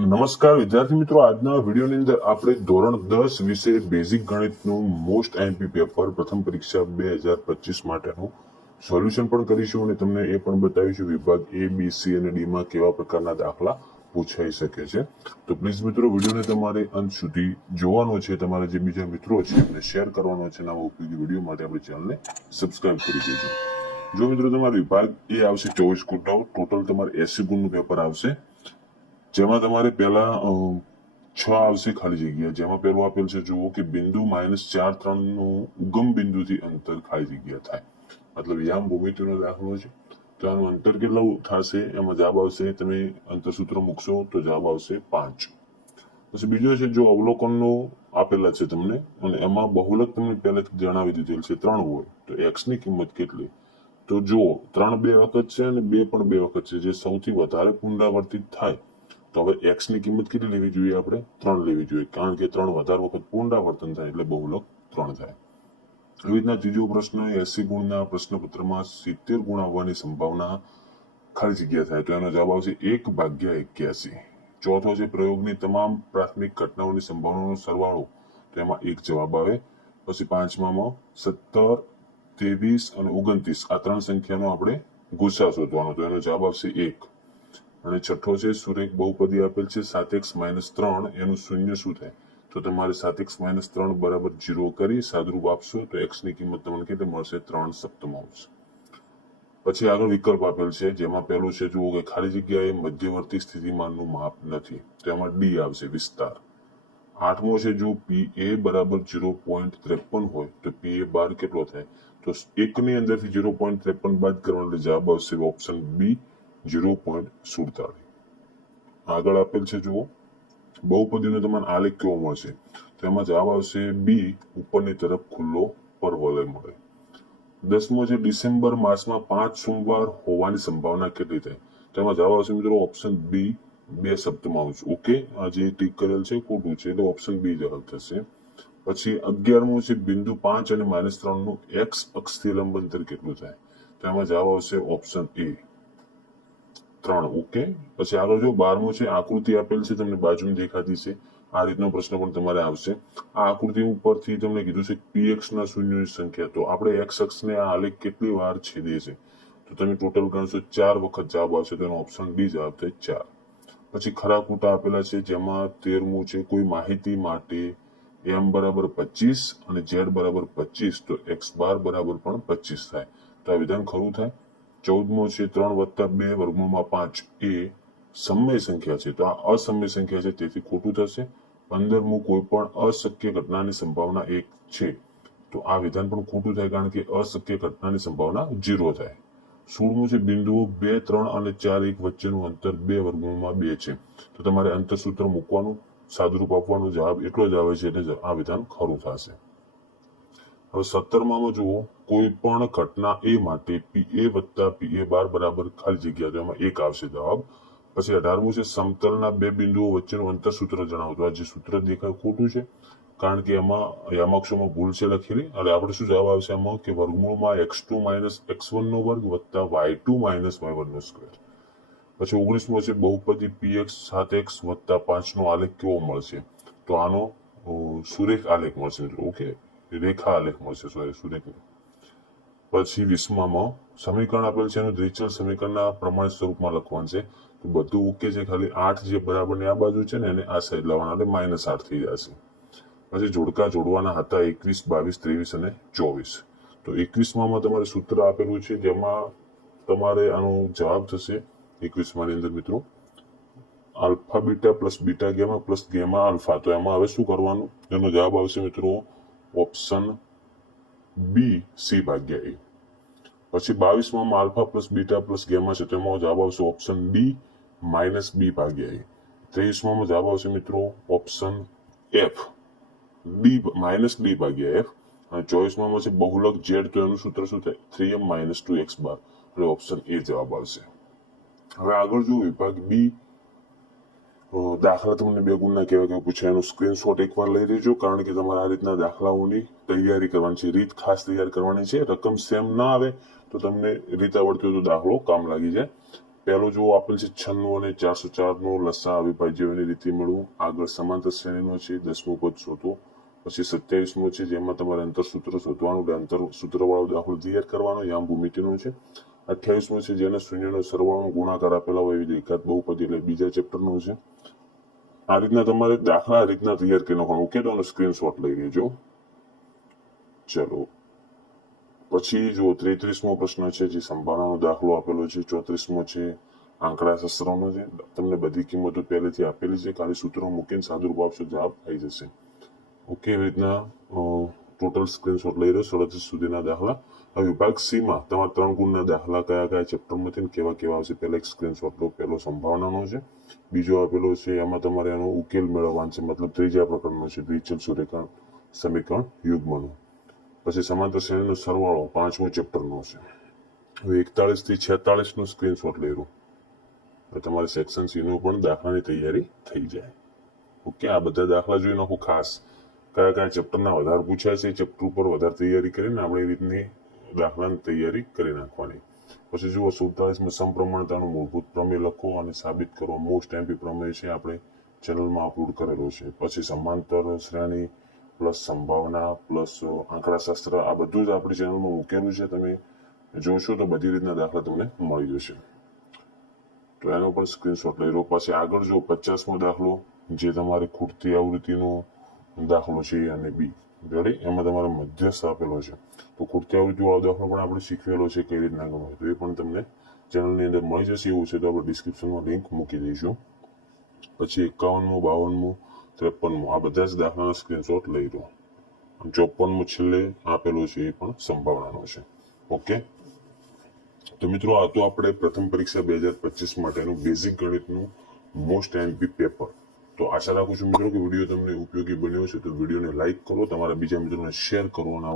નમસ્કાર વિદ્યાર્થી મિત્રો, આજના વિડીયોની અંદર આપણે ધોરણ 10 વિશે બેઝિક ગણિતનું મોસ્ટ આઈએમપી પેપર પ્રથમ પરીક્ષા 2025 માટેનું સોલ્યુશન પણ કરીશું અને તમને એ પણ બતાવીશું વિભાગ A, B, C અને D માં કેવા પ્રકારના દાખલા પૂછાઈ શકે છે. તો પ્લીઝ મિત્રો, વિડીયોને તમારે અંત સુધી જોવાનો છે. તમારા જે બીજા મિત્રો છે એમને શેર કરવાનો છે. નવા ઉપયોગી વિડીયો માટે આપણી ચેનલને સબસ્ક્રાઇબ કરી દેજો. જો મિત્રો તમારો વિભાગ A આવશે 24 ગુણનો, ટોટલ તમારે 80 ગુણનું પેપર આવશે, જેમાં તમારે પહેલા 6 આવશે ખાલી જગ્યા. જેમાં પહેલું આપેલ છે, જુઓ કે બિંદુ -4, 3 નું ઉગમ બિંદુથી અંતર ખાલી જગ્યા થાય, મતલબ યામ ભૂમિતિનો દાખલો છે. તો આનું અંતર કેટલું થશે? એમાં જવાબ આવશે, તમે અંતર સૂત્ર મૂકશો તો જવાબ આવશે 5. પછી બીજો છે, જો અવલોકનો આપેલા છે તમને અને એમાં બહુલક તમને પહેલા જણાવી દીધેલ છે 3 હોય તો x ની કિંમત કેટલી? તો જુઓ, 3 2 વખત છે અને 2 પણ 2 વખત છે. જે સૌથી વધારે પુનરાવર્તિત થાય તો હવે x ની કિંમત કેટલી લેવી જોઈએ? આપણે 3 લેવી જોઈએ, કારણ કે 3 વધારે વખત પુનરાવર્તન થાય એટલે બહુલક 3 થાય. એવી રીતના ત્રીજો પ્રશ્ન, 80 ગુણના પ્રશ્નપત્રમાં 70 ગુણ આવવાની સંભાવના ખાલી જગ્યા થાય, તો એનો જવાબ આવશે 1/81. ચોથો છે, પ્રયોગની તમામ પ્રાથમિક ઘટનાઓની સંભાવનાનો સરવાળો, તો એમાં 1 જવાબ આવે. પછી પાંચમામાં 17, 23 અને 29 આ 3 સંખ્યાનો આપણે ગુસા શોધવાનો, તો એનો જવાબ આવશે 1. અને છઠ્ઠો છે, સુરેખ બહુપદી આપેલ છે 7x - 3, એનું શૂન્ય શું થાય? તો તમારે 7x - 3 બરાબર 0 કરી સાદુરૂપ આપશો તો x ની કિંમત તમને કેટલી મળશે? 3/7. પછી આગળ વિકલ્પ આપેલ છે, જેમાં પહેલું છે, જુઓ કે ખાલી જગ્યાએ મધ્યવર્તી સ્થિતિમાનનું માપ નથી, તો એમાં D આવશે, વિસ્તાર. આઠમો છે, જો PA બરાબર 0.53 હોય તો PA બાર કેટલો થાય? તો 1 ની અંદરથી 0.53 બાદ કરવાનો એટલે જવાબ આવશે ઓપ્શન B, 0.47. આગળ આપેલ છે, જુઓ બહુપદીનો તમને આલેખ કેવો મળશે? તો એમાં જવાબ આવશે B, ઉપરની તરફ ખુલ્લો પરવલય મળે. 10મો છે, ડિસેમ્બર માસમાં 5 સોમવાર હોવાની સંભાવના કેટલી થાય? તો એમાં જવાબ આવશે મિત્રો ઓપ્શન B, 2/7. ઓકે, આ જે ટીક કરેલ છે ખોટું છે એટલે ઓપ્શન B જવાબ થશે. પછી 11મો છે, બિંદુ 5 અને -3 નું x અક્ષથી લંબ અંતર કેટલું થાય? તો એમાં જવાબ આવશે ઓપ્શન A, 3. ઓકે. પછી આગળ જો 12મો છે, આકૃતિ આપેલ છે તમને બાજુમાં દેખાતી છે, આ રીતનો પ્રશ્ન પણ તમારે આવશે. આ આકૃતિ ઉપરથી તમને કીધું છે px ના શૂન્યોની સંખ્યા, તો આપણે x અક્ષને આ આલેખ કેટલી વાર છેદે છે? તો તમે ટોટલ ગણશો 4 વખત જવાબ આવશે, તો એનો ઓપ્શન D જવાબ થાય 4. પછી ખરા ખોટા આપેલા છે, જેમાં 13મું છે, કોઈ માહિતી માટે m બરાબર 25 અને z બરાબર 25 તો x બાર બરાબર પણ 25 થાય, તો આ વિધાન ખરું થાય. 14મો છે, 3 + 2 વર્ગમૂળમાં 5 એ સમય સંખ્યા છે, તો આ અસમય સંખ્યા છે તેથી ખોટું થશે. 15મું, કોઈ પણ અશક્ય ઘટનાની સંભાવના 1 છે, તો આ વિધાન પણ ખોટું થાય, કારણ કે અશક્ય ઘટનાની સંભાવના 0 થાય. 16મું છે, બિંદુઓ 2, 3 અને 4, 1 વચ્ચેનું અંતર 2 વર્ગમૂળમાં 2 છે, તો તમારે અંતર સૂત્ર મૂકવાનું, સાદુરૂપ આપવાનું, જવાબ એટલો જ આવે છે એટલે આ વિધાન ખરું થશે. હવે 17માં જુઓ, કોઈ પણ ઘટના A માટે PA + PA બાર બરાબર ખાલી જગ્યા, તો એમાં 1 આવશે જવાબ. પછી 18મું છે, સમતલના બે બિંદુઓ વચ્ચેનું અંતર સૂત્ર જણાવો, તો આ જે સૂત્ર દેખાય ખોટું છે, કારણ કે એમાં યામક્ષોમાં ભૂલ છે લખેલી, એટલે આપણે શું જવાબ આવશે એમાં કે વર્ગમૂળમાં x2 - x1 નો વર્ગ વત્તા y2 - y1 નો સ્ક્વેર. પછી 19મો છે, બહુપદી px 7x + 5 નો આલેખ કેવો મળશે? તો આનો સુરેખ આલેખ મળશે મિત્રો. ઓકે, રેખા આલેખ મળશે, સુરેખ. પછી 20માં સમીકરણ આપેલ છે, એનું દ્વિચલ સમીકરણના પ્રમાણિત સ્વરૂપમાં લખવાનું છે, તો બધું ઓકે છે, ખાલી 8 જે બરાબર ને આ બાજુ છે ને એને આ સાઈડ લાવવાના એટલે -8 થઈ જશે. પછી જોડકા જોડવાના હતા 21, 22, 23 અને 24. તો 21માં તમારે સૂત્ર આપેલું છે, જેમાં તમારે આનો જવાબ થશે 21માં ની અંદર મિત્રો alpha beta plus beta gamma plus gamma alpha, તો એમાં હવે શું કરવાનું? એનો જવાબ આવશે મિત્રો ઓપ્શન B, C/A. પછી 22માં alpha plus beta plus gamma છે, તેમાં જવાબ આવશે ઓપ્શન D, -B/A. 23માં જવાબ આવશે મિત્રો ઓપ્શન F, -D/F. અને 24માં છે બહુલક z, તો એનું સૂત્ર શું થાય? 3m - 2x બાર, એટલે ઓપ્શન A જવાબ આવશે. હવે આગળ જો વિભાગ B, દાખલા તમને 2 ગુણના કેવા પૂછાય એનો સ્ક્રીનશોટ એકવાર લઈ લેજો, કારણ કે તમારે આ રીતના દાખલાઓની તૈયારી કરવાની છે, રીત ખાસ તૈયાર કરવાની છે. રકમ સેમ ના આવે તો તમને રીત આવડતી હોય તો દાખલો કામ લાગી જાય. પહેલો જો આપેલ છે 96 અને 404 નો લસા અવિભાજ્યની રીતે મેળવવું. આગળ સમાંતર શ્રેણીનો છે 10મું પદ શોધો. પછી 27મો છે જેમાં તમારે અંતર સૂત્ર શોધવાનું, એટલે અંતર સૂત્ર વાળો દાખલો તૈયાર કરવાનો, યામ ભૂમિતિનો છે. 28મો છે જેને શૂન્યનો સરવાળો ગુણાકાર આપેલા હોય એવી એકાદ બહુપદી, એટલે બીજા ચેપ્ટરનો છે. આ રીતના તમારે દાખલા આ રીતના તૈયાર કરી નાખવાનું. ઓકે, તો સ્ક્રીનશોટ લઈ લેજો. ચલો પછી જો 33મો પ્રશ્ન છે જે સંભાવનાનો દાખલો આપેલો છે. 34મો છે આંકડાશાસ્ત્રનો છે. તમને બધી કિંમતો પહેલેથી આપેલી છે, ખાલી સૂત્રો મૂકીને સાદુરૂપ આપશો, જવાબ આવી જશે. ઓકે, એવી રીતના ટોટલ સ્ક્રીનશોટ લઈ રહ્યો 37 સુધીના દાખલા. હવે વિભાગ સી માં તમારા 3 ગુણના દાખલા કયા કયા ચેપ્ટરમાંથી કેવા કેવા આવશે પહેલા એક સ્ક્રીનશોટ લો. પહેલો સંભાવનાનો છે, બીજો આપેલો છે એમાં તમારે એનો ઉકેલ મેળવવાનો છે, મતલબ ત્રીજા પ્રકરણનો છે દ્વિચલ સુરેખાંક સમીકરણ યુગ્મનો. પછી સમાંતર શ્રેણીનો સરવાળો 5મો ચેપ્ટરનો છે. હવે 41 થી 46 નો સ્ક્રીનશોટ લઈ રહ્યો. તમારે સેક્શન સી નો પણ દાખલાની તૈયારી થઈ જાય. ઓકે, આ બધા દાખલા જોઈ નાખો. ખાસ કયા કયા ચેપ્ટરના વધારે પૂછાય છે, ચેપ્ટર ઉપર વધારે તૈયારી કરીને આપણે એ રીતની દાખલાની તૈયારી કરી નાખવાની. પછી જુઓ 47માં સમપ્રમાણતાનું મૂળભૂત પ્રમેય લખો અને સાબિત કરો. મોસ્ટ એમપી પ્રમેય છે, આપણે ચેનલમાં અપલોડ કરેલો છે. પછી સમાંતર શ્રેણી પ્લસ સંભાવના પ્લસ આંકડાશાસ્ત્ર, આ બધું જ આપણી ચેનલમાં મૂકેલું છે. તમે જોશો તો બધી રીતના દાખલા તમને મળી જશે. તો એનો પણ સ્ક્રીનશોટ લઈ લો. પછી આગળ જો 50મો દાખલો જે તમારે ખૂટતી આવૃત્તિનો દાખલો છે અને બી રેડી, એમાં તમારે મધ્યસ્થ આપેલો છે. તો ખૂટતી આવૃત્તિ વાળો દાખલો પણ આપણે શીખવેલો છે કઈ રીતના ગણવો, તો એ પણ તમને ચેનલની અંદર મળી જશે. એવું છે તો આપણે ડિસ્ક્રિપ્શનમાં લિંક મૂકી દઈશું. પછી 51મો 52મો 53મો આ બધા જ દાખલાના સ્ક્રીનશોટ લઈ લો. 54મો છેલ્લે આપેલો છે એ પણ સંભાવનાનો છે. ઓકે, તો મિત્રો આ તો આપણે પ્રથમ પરીક્ષા 2025 માટેનું બેઝિક ગણિતનું મોસ્ટ એમપી પેપર. તો આશા રાખું છું મિત્રો કે વિડીયો તમને ઉપયોગી બન્યો છે. તો વિડીયોને લાઈક કરો, તમારા બીજા મિત્રોને શેર કરો અને